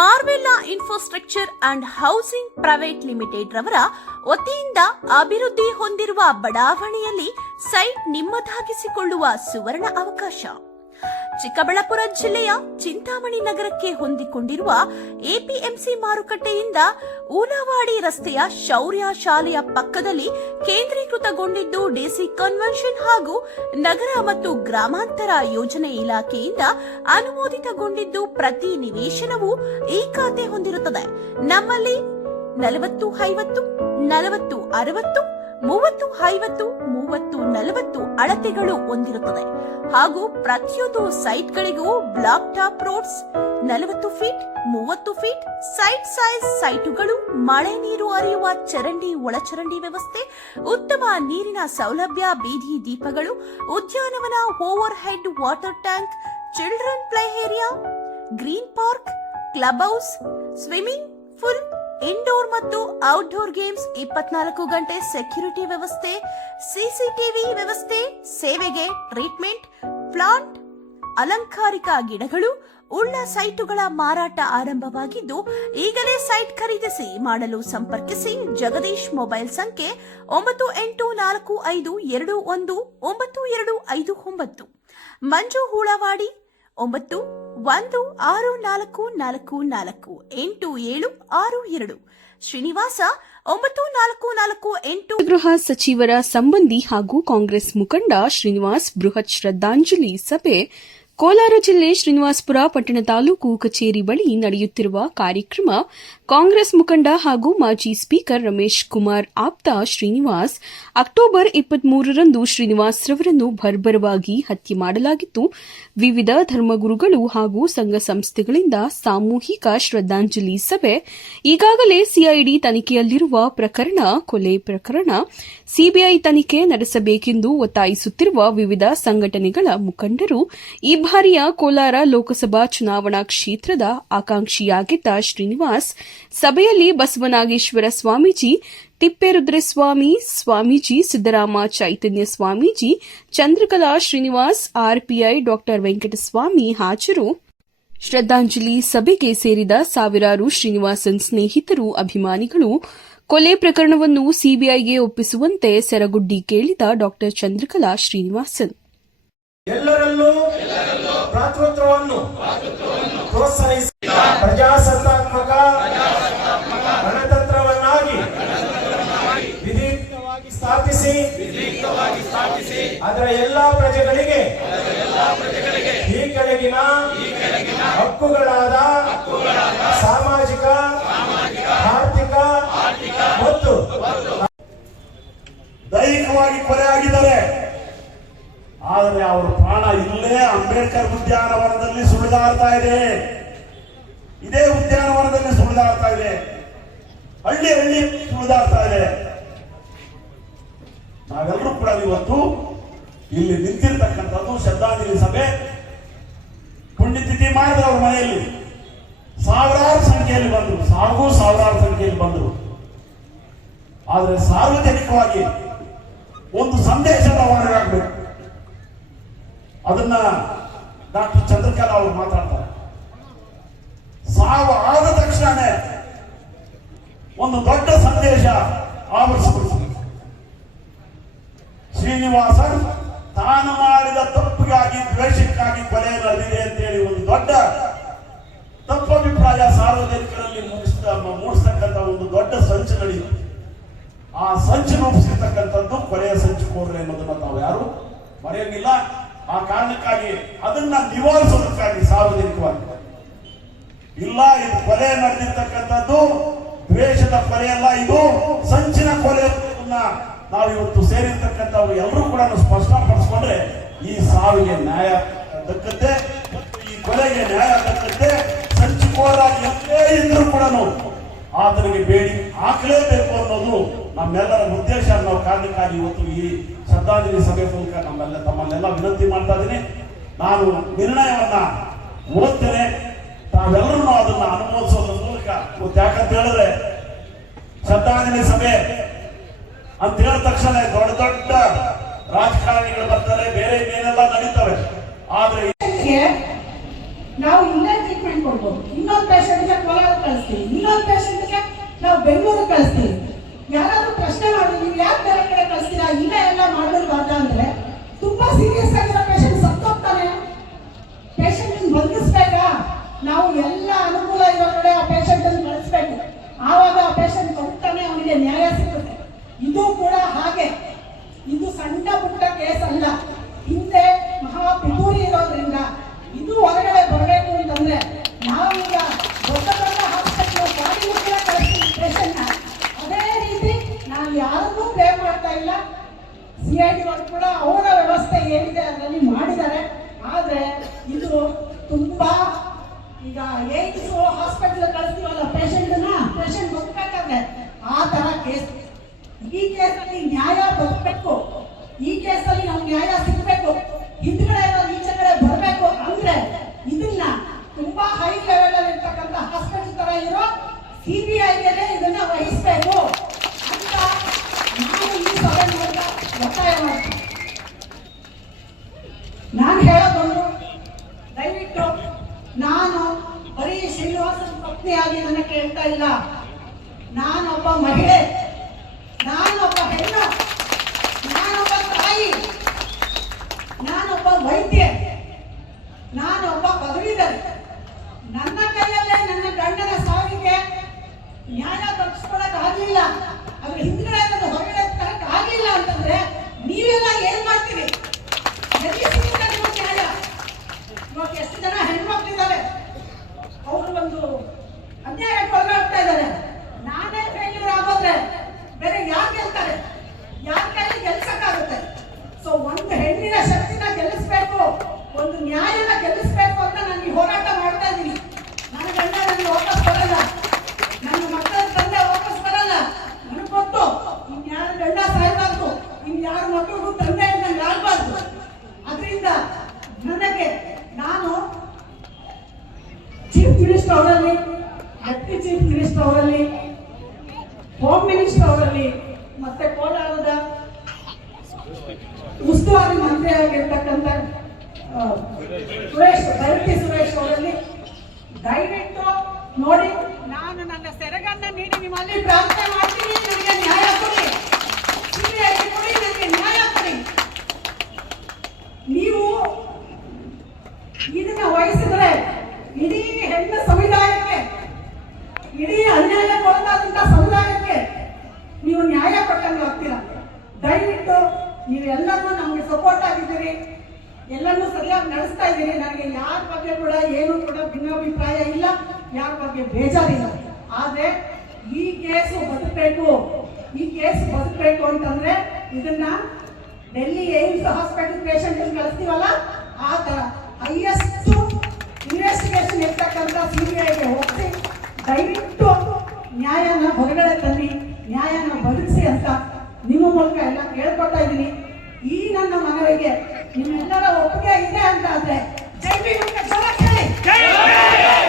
Marvella infrastructure and housing private limited ರವರ ವತಿಯಿಂದ ಅಭಿವೃದ್ಧಿ ಹೊಂದಿರುವ ಬಡಾವಣೆಯಲ್ಲಿ ಸೈಟ್ ನಿಮ್ಮದಾಗಿಸಿಕೊಳ್ಳುವ ಸುವರ್ಣ ಅವಕಾಶ. ಚಿಕ್ಕಬಳ್ಳಾಪುರ ಜಿಲ್ಲೆಯ ಚಿಂತಾಮಣಿ ನಗರಕ್ಕೆ ಹೊಂದಿಕೊಂಡಿರುವ ಎಪಿಎಂಸಿ ಮಾರುಕಟ್ಟೆಯಿಂದ ಊಲವಾಡಿ ರಸ್ತೆಯ ಶೌರ್ಯ ಶಾಲೆಯ ಪಕ್ಕದಲ್ಲಿ ಕೇಂದ್ರೀಕೃತಗೊಂಡಿದ್ದು ಡಿಸಿ ಕನ್ವೆನ್ಷನ್ ಹಾಗೂ ನಗರ ಮತ್ತು ಗ್ರಾಮಾಂತರ ಯೋಜನೆ ಇಲಾಖೆಯಿಂದ ಅನುಮೋದಿತಗೊಂಡಿದ್ದು ಪ್ರತಿ ನಿವೇಶನವೂ ಈ ಖಾತೆ ಹೊಂದಿರುತ್ತದೆ. ನಮ್ಮಲ್ಲಿ ನಲವತ್ತು, ಐವತ್ತು, ನಲವತ್ತು, ಅರವತ್ತು, ಮೂವತ್ತು, ಐವತ್ತು, ಮೂವತ್ತು, ನಲವತ್ತು ಅಳತೆಗಳು ಹೊಂದಿರುತ್ತದೆ. ಹಾಗೂ ಪ್ರತಿಯೊಂದು ಸೈಟ್ಗಳಿಗೂ ಬ್ಲಾಕ್ ಟಾಪ್ ರೋಡ್ಸ್ ನಲವತ್ತು ಫೀಟ್, ಮೂವತ್ತು ಫೀಟ್, ಸೈಟ್ ಸೈಜ್ ಸೈಟುಗಳು, ಮಳೆ ನೀರು ಹರಿಯುವ ಚರಂಡಿ, ಒಳಚರಂಡಿ ವ್ಯವಸ್ಥೆ, ಉತ್ತಮ ನೀರಿನ ಸೌಲಭ್ಯ, ಬೀದಿ ದೀಪಗಳು, ಉದ್ಯಾನವನ overhead water tank, children play area, green park, club house, swimming pool indoor ಮತ್ತು ಔಟ್ಡೋರ್ ಗೇಮ್ಸ್ ಇಪ್ಪತ್ನಾಲ್ಕು ಗಂಟೆ ಸೆಕ್ಯೂರಿಟಿ ವ್ಯವಸ್ಥೆ, ಸಿಸಿಟಿವಿ ವ್ಯವಸ್ಥೆ, ಸೇವೆಗೆ ಟ್ರೀಟ್ಮೆಂಟ್, ಪ್ಲಾಂಟ್, ಅಲಂಕಾರಿಕ ಗಿಡಗಳು ಉಳ್ಳ ಸೈಟುಗಳ ಮಾರಾಟ ಆರಂಭವಾಗಿದ್ದು, ಈಗಲೇ ಸೈಟ್ ಖರೀದಿಸಿ ಮಾಡಲು ಸಂಪರ್ಕಿಸಿ ಜಗದೀಶ್ ಮೊಬೈಲ್ ಸಂಖ್ಯೆ ಒಂಬತ್ತು ಎಂಟು ನಾಲ್ಕು ಐದು ಎರಡು ಒಂದು ಒಂಬತ್ತು ಎರಡು ಐದು ಒಂಬತ್ತು. ಮಂಜು ಹೂಳವಾಡಿ, ಒಂಬತ್ತು ಒಂದು ಆರು ನಾಲ್ಕು ನಾಲ್ಕು ನಾಲ್ಕು, ಎಂಟು ಏಳು ಆರು ಎರಡು. ಶ್ರೀನಿವಾಸ, ಒಂಬತ್ತು ನಾಲ್ಕು ನಾಲ್ಕು ಎಂಟು. ಗೃಹ ಸಚಿವರ ಸಂಬಂಧಿ ಹಾಗೂ ಕಾಂಗ್ರೆಸ್ ಮುಖಂಡ ಶ್ರೀನಿವಾಸ್ ಬೃಹತ್ ಶ್ರದ್ಧಾಂಜಲಿ ಸಭೆ ಕೋಲಾರ ಜಿಲ್ಲೆ ಶ್ರೀನಿವಾಸಪುರ ಪಟ್ಟಣ ತಾಲೂಕು ಕಚೇರಿ ಬಳಿ ನಡೆಯುತ್ತಿರುವ ಕಾರ್ಯಕ್ರಮ ಕಾಂಗ್ರೆಸ್ ಮುಖಂಡ ಹಾಗೂ ಮಾಜಿ ಸ್ಪೀಕರ್ ರಮೇಶ್ ಕುಮಾರ್ ಆಪ್ತ ಶ್ರೀನಿವಾಸ್ ಅಕ್ಟೋಬರ್ ಇಪ್ಪತ್ಮೂರರಂದು ಶ್ರೀನಿವಾಸ್ ರವರನ್ನು ಬರ್ಬರವಾಗಿ ಹತ್ಯೆ ಮಾಡಲಾಗಿತ್ತು. ವಿವಿಧ ಧರ್ಮಗುರುಗಳು ಹಾಗೂ ಸಂಘ ಸಂಸ್ಥೆಗಳಿಂದ ಸಾಮೂಹಿಕ ಶ್ರದ್ಧಾಂಜಲಿ ಸಭೆ. ಈಗಾಗಲೇ ಸಿಐಡಿ ತನಿಖೆಯಲ್ಲಿರುವ ಪ್ರಕರಣ, ಕೊಲೆ ಪ್ರಕರಣ ಸಿಬಿಐ ತನಿಖೆ ನಡೆಸಬೇಕೆಂದು ಒತ್ತಾಯಿಸುತ್ತಿರುವ ವಿವಿಧ ಸಂಘಟನೆಗಳ ಮುಖಂಡರು ಈ ಬಾರಿಯ ಕೋಲಾರ ಲೋಕಸಭಾ ಚುನಾವಣಾ ಕ್ಷೇತ್ರದ ಆಕಾಂಕ್ಷಿಯಾಗಿದ್ದ ಶ್ರೀನಿವಾಸ್, ಸಭೆಯಲ್ಲಿ ಬಸವನಾಗೇಶ್ವರ ಸ್ವಾಮೀಜಿ, ತಿಪ್ಪೇರುದ್ರಸ್ವಾಮಿ, ಸ್ವಾಮೀಜಿ ಸಿದ್ದರಾಮ ಚೈತನ್ಯ ಸ್ವಾಮೀಜಿ, ಚಂದ್ರಕಲಾ ಶ್ರೀನಿವಾಸ್, ಆರ್ಪಿಐ ಡಾ ವೆಂಕಟಸ್ವಾಮಿ ಹಾಜರು. ಶ್ರದ್ಧಾಂಜಲಿ ಸಭೆಗೆ ಸೇರಿದ ಸಾವಿರಾರು ಶ್ರೀನಿವಾಸನ್ ಸ್ನೇಹಿತರು, ಅಭಿಮಾನಿಗಳು ಕೊಲೆ ಪ್ರಕರಣವನ್ನು ಸಿಬಿಐಗೆ ಒಪ್ಪಿಸುವಂತೆ ಸೆರಗುಡ್ಡಿ ಕೇಳಿದ ಡಾಕ್ಟರ್ ಚಂದ್ರಕಲಾ ಶ್ರೀನಿವಾಸನ್. ಎಲ್ಲರಲ್ಲೂ ಭ್ರಾತೃತ್ವವನ್ನು ಪ್ರೋತ್ಸಾಹಿಸಿ ಪ್ರಜಾಸತ್ತಾತ್ಮಕ ಗಣತಂತ್ರವನ್ನಾಗಿ ವಿಧಿಯುಕ್ತವಾಗಿ ಸ್ಥಾಪಿಸಿ, ಅದರ ಎಲ್ಲಾ ಪ್ರಜೆಗಳಿಗೆ ಈ ಕೆಳಗಿನ ಹಕ್ಕುಗಳಾದ ಸಾಮಾಜಿಕ ಮತ್ತು ದೈಹಿಕವಾಗಿ ಕೊಲೆ ಆಗಿದ್ದಾರೆ. ಆದರೆ ಅವರ ಪ್ರಾಣ ಇಲ್ಲೇ ಅಂಬೇಡ್ಕರ್ ಉದ್ಯಾನವನದಲ್ಲಿ ಸುಳಿದಾಡ್ತಾ ಇದೆ. ಇದೇ ಉದ್ಯಾನವನದಲ್ಲಿ ಸುಳಿದಾಡ್ತಾ ಇದೆ. ಹಳ್ಳಿ ಹಳ್ಳಿ ಸುಳಿದಾಡ್ತಾ ಇದೆ. ನಾವೆಲ್ಲರೂ ಕೂಡ ಇವತ್ತು ಇಲ್ಲಿ ನಿಂತಿರ್ತಕ್ಕಂಥದ್ದು ಶ್ರದ್ಧಾಂಜಲಿ ಸಭೆ. ಪುಣ್ಯತಿಥಿ ಮಾಡಿದ್ರು ಅವ್ರ ಮನೆಯಲ್ಲಿ ಸಾವಿರಾರು ಸಂಖ್ಯೆಯಲ್ಲಿ ಬಂದರು. ಸಾವಿಗೂ ಸಾವಿರಾರು ಸಂಖ್ಯೆಯಲ್ಲಿ ಬಂದರು. ಆದರೆ ಸಾರ್ವಜನಿಕವಾಗಿ ಒಂದು ಸಂದೇಶ ರವಾನೆಯಾಗಬೇಕು. ಅದನ್ನ ಡಾಕ್ಟರ್ ಚಂದ್ರಕಲಾ ಅವರು ಮಾತಾಡ್ತಾರೆ. ಸಾವು ಆದ ತಕ್ಷಣನೇ ಒಂದು ದೊಡ್ಡ ಸಂದೇಶ ಆವರಿಸಬೇಕು. ಶ್ರೀನಿವಾಸ ತಾನು ಮಾಡಿದ ತಪ್ಪಿಗಾಗಿ ದ್ವೇಷಕ್ಕಾಗಿ ಕೊಲೆ ಅಂತ ಅಂತೇಳಿ ಒಂದು ದೊಡ್ಡ ತಪ್ಪಭಿಪ್ರಾಯ ಸಾರ್ವಜನಿಕರಲ್ಲಿ ಸಂಚು ರೂಪಿಸಿರ್ತಕ್ಕಂಥದ್ದು ಕೊಲೆಯ ಸಂಚು ಕೋದ್ರೆ ಅನ್ನೋದನ್ನ ತಾವು ಯಾರು ಮರೆಯಂಗಿಲ್ಲ ಆ ಕಾರಣಕ್ಕಾಗಿ ಅದನ್ನ ನಿವಾರಿಸೋದಕ್ಕಾಗಿ ಸಾರ್ವಜನಿಕವಾಗಿ. ಇಲ್ಲ, ಇದು ಕೊಲೆ ನಡೆದಿರ್ತಕ್ಕಂಥದ್ದು, ದ್ವೇಷದ ಕೊಲೆ ಅಲ್ಲ ಇದು, ಸಂಚಿನ ಕೊಲೆ ನಾವು ಇವತ್ತು ಸೇರಿರ್ತಕ್ಕಂಥವ್ರು ಎಲ್ಲರೂ ಕೂಡ ಸ್ಪಷ್ಟಪಡಿಸ್ಕೊಂಡ್ರೆ ಈ ಸಾವಿಗೆ ನ್ಯಾಯ ದಕ್ಕತ್ತೆ ಮತ್ತು ಈ ಕೊಲೆಗೆ ನ್ಯಾಯ ದಕ್ಕತ್ತೆ ಸಂಚುಕೋರ ಎಲ್ಲೇ ಇದ್ರೂ ಕೂಡ ಆತನಿಗೆ ಬೇಡಿ ಹಾಕಲೇಬೇಕು ಅನ್ನೋದು ನಮ್ಮೆಲ್ಲರ ಉದ್ದೇಶ ಅನ್ನೋ ಕಾರಣಕ್ಕಾಗಿ ಇವತ್ತು ಈ ಶ್ರದ್ಧಾಂಜಲಿ ಸಭೆ ಮೂಲಕ ನಮ್ಮೆಲ್ಲ ತಮ್ಮಲ್ಲೆಲ್ಲ ವಿನಂತಿ ಮಾಡ್ತಾ ಇದ್ದೀನಿ. ನಾನು ನಿರ್ಣಯವನ್ನ ಓದ್ತೇನೆ. ತಾವೆಲ್ಲರೂ ಅದನ್ನ ಅನುಮೋದಿಸೋದ್ರ ಮೂಲಕ ಯಾಕಂತ ಹೇಳಿದ್ರೆ, ಶ್ರದ್ಧಾಂಜಲಿ ಸಭೆ ಅಂತ ಹೇಳಿದ ತಕ್ಷಣ ದೊಡ್ಡ ದೊಡ್ಡ ರಾಜಕಾರಣಿಗಳು ಬರ್ತಾರೆ, ಬೇರೆ ಏನೆಲ್ಲ ನಡೀತವೆ. ಆದ್ರೆ ಗೆ ನಾವು ಇಲ್ಲೇ ಟ್ರೀಟ್ಮೆಂಟ್ ಕೊಡ್ಬೋದು ಇನ್ನೊಂದು ಪೇಷಂಟ್ಗೆ ಕೊಲೆ ನಾವು ಬೆಂಗಳೂರು ಕಳಿಸ್ತೀವಿ ಯಾರಾದ್ರೂ ಪ್ರಶ್ನೆ ಮಾಡಿ, ನೀವು ಯಾಕೆ ಬೇರೆ ಕಡೆ ಕಳಿಸ್ತೀರಾ? ಇಲ್ಲ, ಎಲ್ಲ ಮಾಡಿರ್ಬಾರ್ದ ಅಂದ್ರೆ ತುಂಬಾ ಸೀರಿಯಸ್ ಆಗಿರೋ ಪೇಷಂಟ್ ಸತ್ತೋಗ್ತಾನೆ. ಪೇಷಂಟ್ ಬದುಕಿಸ್ಬೇಕಾ ನಾವು ಎಲ್ಲ ಅನುಕೂಲ ಇರೋ ಕಡೆ ಆ ಪೇಷಂಟ್ ಅನ್ನು ಕಳಿಸ್ಬೇಕು. ಆವಾಗ ಆ ಪೇಷಂಟ್ ಬದುಕ್ತಾನೆ ಅವನಿಗೆ ನ್ಯಾಯ ಸಿಗುತ್ತೆ. ಇದು ಕೂಡ ಹಾಗೆ. ಇದು ಸಣ್ಣ ಪುಟ್ಟ ಕೇಸ್ ಅಲ್ಲ. ಹಿಂದೆ ಮಹಾ ಪಿತೂರಿ ಇರೋದ್ರಿಂದ ಇದು ಹೊರಗಡೆ ಬರಬೇಕು ಅಂತಂದ್ರೆ ನಾವೀಗ ದೊಡ್ಡ ದೊಡ್ಡ ಹಾಸ್ಪಿಟಲ್ ಬಾಡಿ ಮುಖ್ಯ ಕಳಿಸ್ತೀವಿ ಪೇಷಂಟ್ನ ಅದೇ ರೀತಿ ನಾವು ಯಾರನ್ನೂ ಬ್ಲೇಮ್ ಮಾಡ್ತಾ ಇಲ್ಲ ಸಿ ಐ ಕೂಡ ಅವರ ವ್ಯವಸ್ಥೆ ಏನಿದೆ ಅದರಲ್ಲಿ ಮಾಡಿದ್ದಾರೆ. ಆದರೆ ಇದು ತುಂಬಾ ಈಗ ಏಮ್ಸ್ ಹಾಸ್ಪಿಟಲ್ ಕಳಿಸ್ತೀವಲ್ಲ ಪೇಷಂಟ್ನ, ಪೇಷಂಟ್ ಬದುಕಬೇಕಾದ್ರೆ ಆ ತರ ಕೇಸ್. ಈ ಕೇಸಲ್ಲಿ ನ್ಯಾಯ ಬದುಕಬೇಕು. ಈ ಕೇಸಲ್ಲಿ ನಾವು ನ್ಯಾಯ ಸಿಗಬೇಕು. ಹಿಂದ್ಗಡೆ ಇರೋದು ಈಚೆ ಕಡೆ ಬರಬೇಕು ಅಂದ್ರೆ ಇದನ್ನ ತುಂಬಾ ಹೈ ಲೆವೆಲ್ ಅಲ್ಲಿ ಇರ್ತಕ್ಕಂಥ ಹಾಸ್ಪಿಟಲ್ ತರ ಇರೋ ಸಿ ಬಿ ಐಗೆ ಇದನ್ನ ವಹಿಸಬೇಕು ಅಂತ ನಾವು ಈ ಸಭೆ ಮೂಲಕ ಒತ್ತಾಯ ಮಾಡ್ತೀವಿ ನಾನು ಹೇಳೋದೊಂದು, ದಯವಿಟ್ಟು ನಾನು ಬರೀ ಶ್ರೀನಿವಾಸನ ಪತ್ನಿಯಾಗಿ ನನ್ನ ಕೇಳ್ತಾ ಇಲ್ಲ. ನಾನೊಬ್ಬ ಮಹಿಳೆ ನಾನೊಬ್ಬ ಹೆಣ್ಣು ನಾನೊಬ್ಬ ತಾಯಿ ನಾನೊಬ್ಬ ವೈದ್ಯ ನಾನೊಬ್ಬ ಪದವೀಧರ. ನನ್ನ ಕೈಯಲ್ಲೇ ನನ್ನ ಗಂಡನ ಸಾವಿಗೆ ನ್ಯಾಯ ತಪ್ಪಿಸ್ಕೊಳಕ್ ಆಗ್ಲಿಲ್ಲ ಅದ್ರ ಹಿಂದ್ಗಡೆ ಇರೋದು ಹೊರಗಡೆ ತರಕ್ ಆಗ್ಲಿಲ್ಲ ಅಂತಂದ್ರೆ ನೀವೆಲ್ಲ ಏನ್ ಮಾಡ್ತೀರಿ ಎಲ್ಲಿ ಸಿಗುತ್ತೆ ನಿಮ್ಗೆ ನ್ಯಾಯ ಇವಾಗ ಎಷ್ಟು ಜನ ಹೆಣ್ಮಕ್ಳಿದ್ದಾರೆ ಅವರು ಒಂದು ಅನ್ಯಾಯಕ್ಕೆ ಒಳಗಾಗ್ತಾ ಇದ್ದಾರೆ ನಾನೇ ಫೇಲ್ಯೂರ್ ಆಗೋದ್ರೆ ಬೇರೆ ಯಾರು ಗೆಲ್ತಾರೆ ಯಾರ ಕೈಲಿ ಗೆಲ್ಸಕ್ಕಾಗುತ್ತೆ ಸೊ ಒಂದು ಹೆಣ್ಣಿನ ಶಕ್ತಿನ ಗೆಲ್ಲಿಸ್ಬೇಕು ಒಂದು ನ್ಯಾಯನ ಗೆಲ್ಲಿಸ್ಬೇಕು ಅಂತ ನಾನು ಈ ಹೋರಾಟ ಮಾಡ್ತಾ ಇದ್ದೀನಿ ನನ್ನ ಗಂಡ ನನಗೆ ವಾಪಸ್ ಬರಲ್ಲ ನನ್ನ ಮಕ್ಕಳ ತಂದೆ ವಾಪಸ್ ಬರಲ್ಲ ನನಗೆ ಗೊತ್ತು ಇನ್ ಯಾರ ಗಂಡ ಸಾಯ್ಬಾರ್ದು ಇನ್ ಯಾರ ಮಕ್ಕಳಿಗೂ ತಂದೆ ಇದ್ದಂಗೆ ಆಗ್ಬಾರ್ದು ಅದರಿಂದ ನನಗೆ ನಾನು ಚೀಫ್ ಮಿನಿಸ್ಟರ್ ಅವರಲ್ಲಿ ಡೆಪ್ಟಿ ಚೀಫ್ ಮಿನಿಸ್ಟರ್ ಅವರಲ್ಲಿ ಹೋಮ್ ಮಿನಿಸ್ಟರ್ ಅವರಲ್ಲಿ, ಮತ್ತೆ ಕೋಲಾರದ ಉಸ್ತುವಾರಿ ಮಂತ್ರಿ ಆಗಿರ್ತಕ್ಕಂಥ ಸುರೇಶ್ ಬೈರತಿ ಸುರೇಶ್ ಅವರಲ್ಲಿ, ದಯವಿಟ್ಟು ನೋಡಿ, ನಾನು ನನ್ನ ಸೆರಗನ್ನ ನೀಡಿ ನಿಮ್ಮಲ್ಲಿ ಪ್ರಾರ್ಥನೆ ಮಾಡ್ತೀನಿ ನನಗೆ ನ್ಯಾಯ ಕೊಡಿ CBI ಗೆ ಕೊಡಿ ನನಗೆ ನ್ಯಾಯ ಕೊಡಿ ನೀವು ಇದನ್ನ ವಹಿಸಿದ್ರೆ ಇಡೀ ಹೆಣ್ಣು ಸಮುದಾಯಕ್ಕೆ ಇಡೀ ಅನ್ಯಾಯಕ್ಕೊಳಗಾದಂತ ಸಮುದಾಯಕ್ಕೆ ನೀವು ನ್ಯಾಯ ಕೊಟ್ಟಂಗೆ ಆಗ್ತೀರಾ ದಯವಿಟ್ಟು ನೀವೆಲ್ಲರೂ ನಮಗೆ ಸಪೋರ್ಟ್ ಆಗಿದ್ದೀರಿ ಎಲ್ಲನೂ ಸರಿಯಾಗಿ ನನಗೆ ಯಾರ ಬಗ್ಗೆ ಕೂಡ ಏನು ಕೂಡ ಭಿನ್ನಾಭಿಪ್ರಾಯ ಇಲ್ಲ, ಯಾರ ಬಗ್ಗೆ ಬೇಜಾರಿಲ್ಲ. ಆದ್ರೆ ಈ ಕೇಸು ಬದುಕಬೇಕು, ಈ ಕೇಸ್ ಬದುಕಬೇಕು ಅಂತಂದ್ರೆ ಇದನ್ನ ಡೆಲ್ಲಿ ಏಮ್ಸ್ ಹಾಸ್ಪಿಟಲ್ ಪೇಷಂಟ್ ಕಳಿಸ್ತೀವಲ್ಲ, ಆ ತರ ಹೈಯೆಸ್ಟ್ ಇನ್ವೆಸ್ಟಿಗೇಷನ್ ಇರ್ತಕ್ಕಂಥ ಸಿಬಿಐಗೆ ಹೋಗಿ ದಯವಿಟ್ಟು ನ್ಯಾಯನ ಹೊರಗಡೆ ತನ್ನಿ, ನ್ಯಾಯನ ಬದುಕಿಸಿ ಅಂತ ನಿಮ್ಮ ಮೂಲಕ ಎಲ್ಲ ಕೇಳ್ಕೊಳ್ತಾ ಇದ್ದೀನಿ. ಈ ನನ್ನ ಮನವಿಗೆ ನಿಮ್ಮೆಲ್ಲರ ಒಪ್ಪಿಗೆ ಇದೆ ಅಂತಾದ್ರೆ ಜೈ ಭೀಮ್ ಜೈ